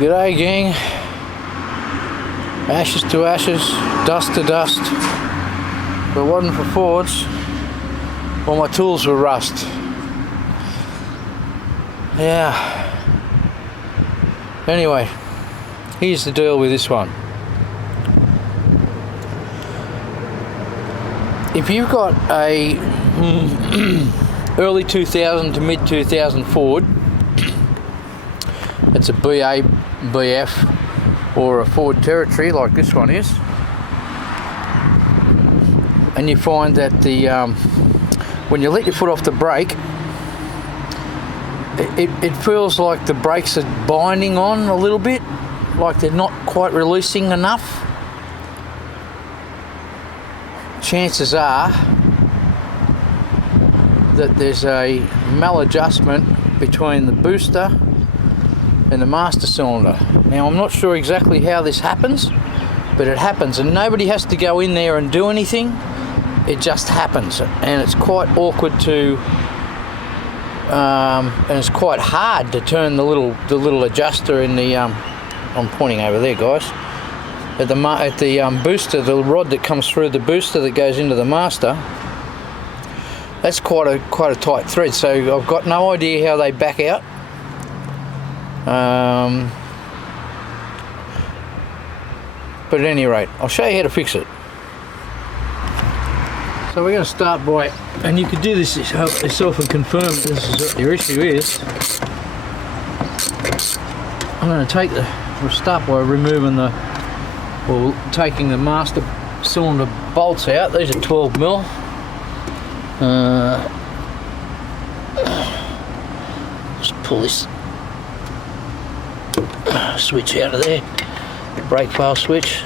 G'day gang, ashes to ashes, dust to dust. If it wasn't for Fords, all my tools were rust. Yeah. Anyway, here's the deal with this one. If you've got a early 2000 to mid 2000 Ford, it's a BA, BF or a Ford Territory like this one is, and you find that the when you let your foot off the brake, it feels like the brakes are binding on a little bit, like they're not quite releasing enough. Chances are that there's a maladjustment between the booster and the master cylinder. Now I'm not sure exactly how this happens, but it happens, and nobody has to go in there and do anything. It just happens, and it's quite awkward to and it's quite hard to turn the little adjuster in the I'm pointing over there, guys, at the booster, the rod that comes through the booster that goes into the master. That's quite a tight thread, so I've got no idea how they back out. But at any rate, I'll show you how to fix it. So we're going to start by, and you could do this yourself and confirm this is what your issue is. I'm going to we'll start by removing taking the master cylinder bolts out. These are 12mm. Just pull this switch out of there, brake fail switch.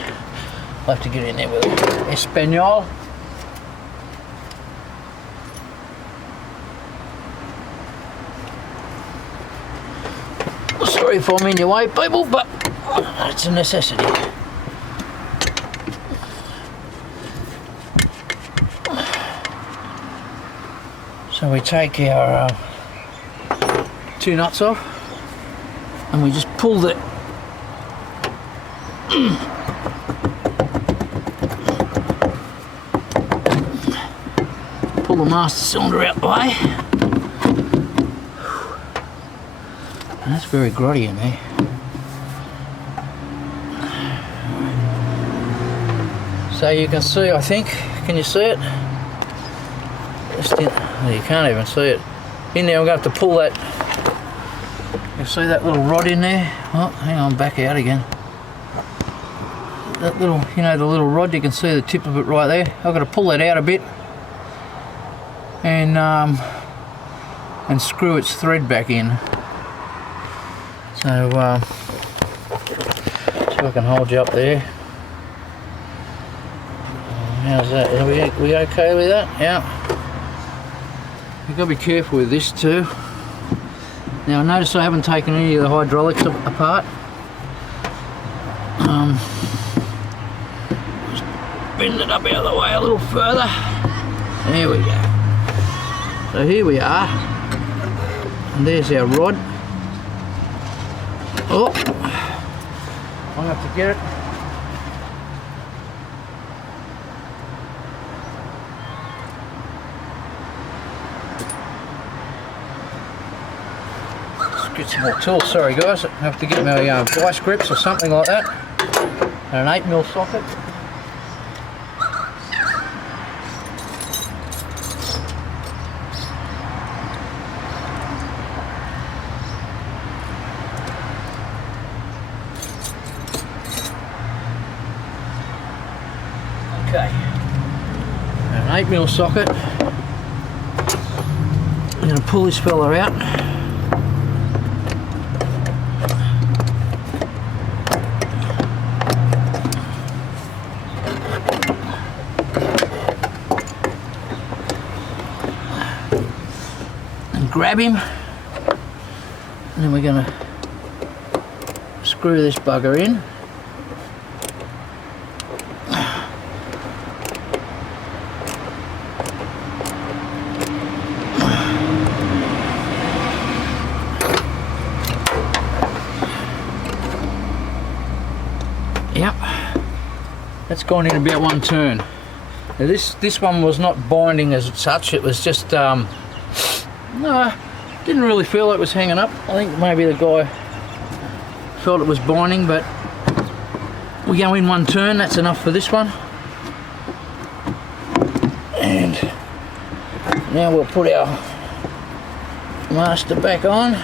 I'll have to get in there with Espanol. Sorry if I'm in your way, people, but it's a necessity. So we take our two nuts off, and we just pull the master cylinder out the way. And that's very grotty in there. So you can see, I think, can you see it? You can't even see it. In there I'm going to have to pull that. You see that little rod in there? Oh, hang on, back out again. That little, you know, the little rod, you can see the tip of it right there. I've got to pull that out a bit and screw its thread back in. So I can hold you up there. How's that? Are we okay with that? Yeah. You've got to be careful with this too. Now notice I haven't taken any of the hydraulics apart. Just bend it up out of the way a little further. There we go. So here we are. And there's our rod. Oh, I'm going to have to get it. Let's get some more tools. Sorry guys, I have to get my vice grips or something like that. And an 8mm socket. Okay, an 8mm socket. I'm going to pull this fella out. And grab him. And then we're going to screw this bugger in. That's gone in about one turn. Now this one was not binding as such, it was just, no, didn't really feel like it was hanging up. I think maybe the guy felt it was binding, but we go in one turn, that's enough for this one. And now we'll put our master back on.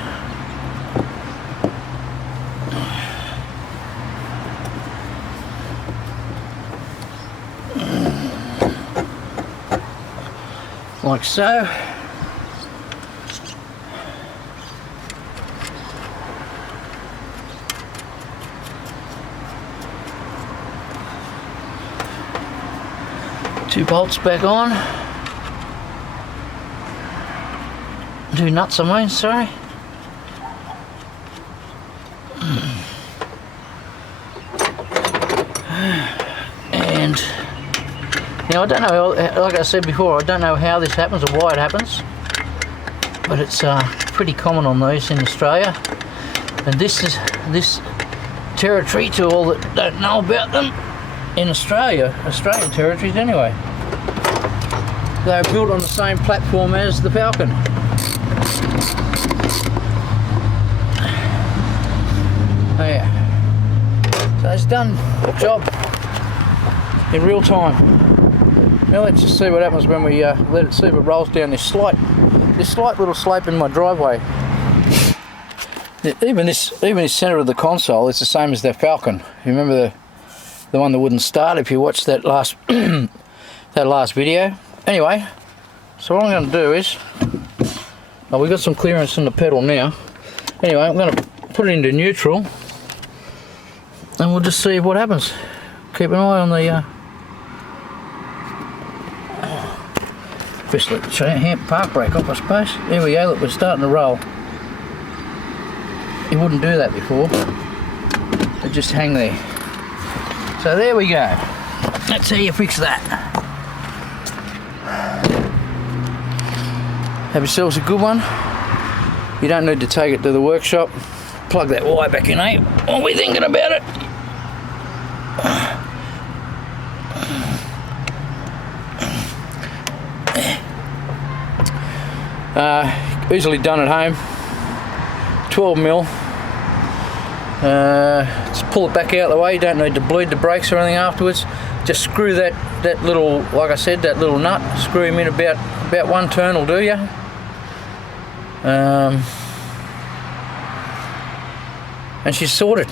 Like so. Two bolts back on. Two nuts, I mean, sorry. And now I don't know, like I said before, I don't know how this happens or why it happens, but it's pretty common on these in Australia. And this territory, to all that don't know about them, in Australian territories anyway, they're built on the same platform as the Falcon. There. So it's done the job in real time. Now let's just see what happens when we let it see if it rolls down this slight little slope in my driveway. Even this center of the console is the same as the Falcon. You remember the one that wouldn't start if you watched that last that last video. Anyway, so what I'm going to do is, we've got some clearance in the pedal now. Anyway, I'm going to put it into neutral, and we'll just see what happens. Keep an eye on the just let the park brake off, I suppose. There we go, look, we're starting to roll. You wouldn't do that before. They just hang there. So there we go. That's how you fix that. Have yourselves a good one. You don't need to take it to the workshop. Plug that wire back in, eh? What are we thinking about it? Easily done at home. 12mm. Just pull it back out of the way. You don't need to bleed the brakes or anything afterwards. Just screw that little, like I said, that little nut. Screw him in about one turn will do you. And she's sorted.